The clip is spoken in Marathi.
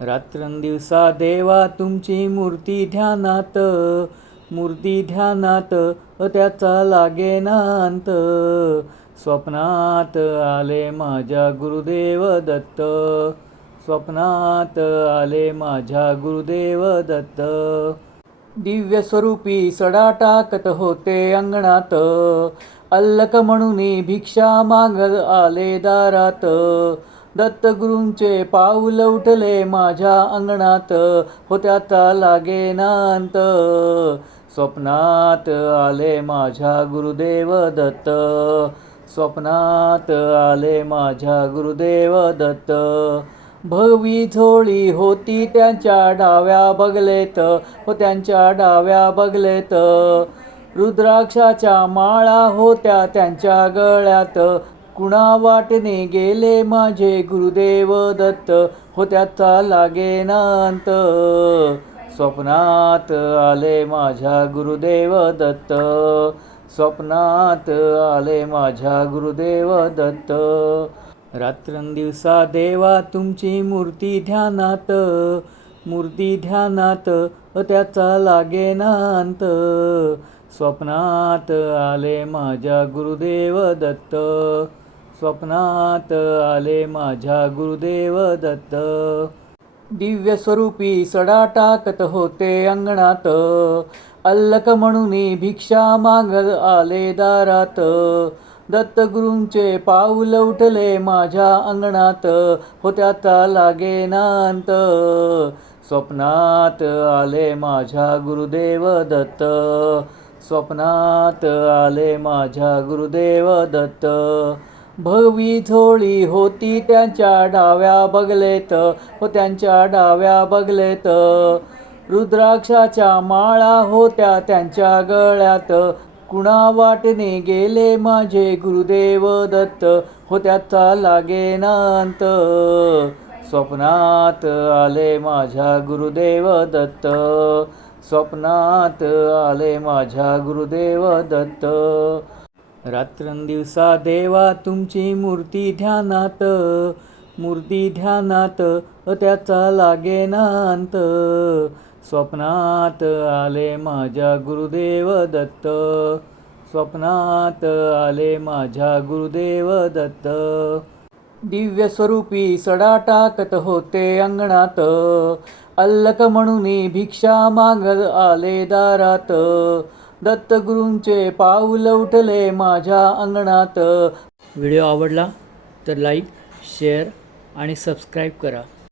रात्रंदिवसा देवा तुमची मूर्ती ध्यानात, मूर्ती ध्यानात त्याचा लागेना अंत. स्वप्नात आले माझ्या गुरुदेव दत्त, स्वप्नात आले माझ्या गुरुदेव दत्त. दिव्य स्वरूपी सडा टाकत होते अंगणात, अल्लक म्हणून भिक्षा मागत आले दारात. दत्तगुरूंचे पाऊल उठले माझ्या अंगणात, त्याचा लागेना अंत. स्वप्नात आले माझ्या गुरुदेव दत्त, स्वप्नात आले माझ्या गुरुदेव दत्त. भगवी झोळी होती त्यांच्या डाव्या बगलेत, त्यांच्या डाव्या बगलेत. रुद्राक्षाच्या माळा होत्या त्यांच्या गळ्यात, कुणा वाटने गेले माझे गुरुदेव दत्त, त्याचा लागेना अंत. स्वप्नात आले माझ्या गुरुदेव दत्त, स्वप्नात आले माझ्या गुरुदेव दत्त. रात्रंदिवसा देवा तुमची मूर्ती ध्यानात, मूर्ती ध्यानात त्याचा लागेना अंत. स्वप्नात आले माझ्या गुरुदेव दत्त, स्वप्नात आले माझ्या गुरुदेव दत्त. दिव्य स्वरूपी सडा टाकत होते अंगणात, अल्लक म्हणून भिक्षा मागत आले दारात. दत्तगुरूंचे पाऊल उठले माझ्या अंगणात, त्याचा लागेना अंत. स्वप्नात आले माझ्या गुरुदेव दत्त, स्वप्नात आले माझ्या गुरुदेव दत्त. भगवी झोळी होती त्यांच्या डाव्या बगलेत, त्यांच्या डाव्या बगलेत. रुद्राक्षाच्या माळा होत्या त्यांच्या गळ्यात, कुणा वाटने गेले माझे गुरुदेव दत्त, त्याचा लागेना अंत. स्वप्नात आले माझ्या गुरुदेव दत्त, स्वप्नात आले माझ्या गुरुदेव दत्त. रात्रंदिवसा देवा तुमची मूर्ती ध्यानात, मूर्ती ध्यानात त्याचा लागेना अंत. स्वप्नात आले माझ्या गुरुदेव दत्त, स्वप्नात आले माझ्या गुरुदेव दत्त. दिव्य स्वरूपी सडा टाकत होते अंगणात, अल्लक म्हणून भिक्षा मागत आले दारात. दत्तगुरूंचे पाऊल उठले माझ्या अंगणात. व्हिडिओ आवडला तर लाईक, शेअर आणि सबस्क्राईब करा.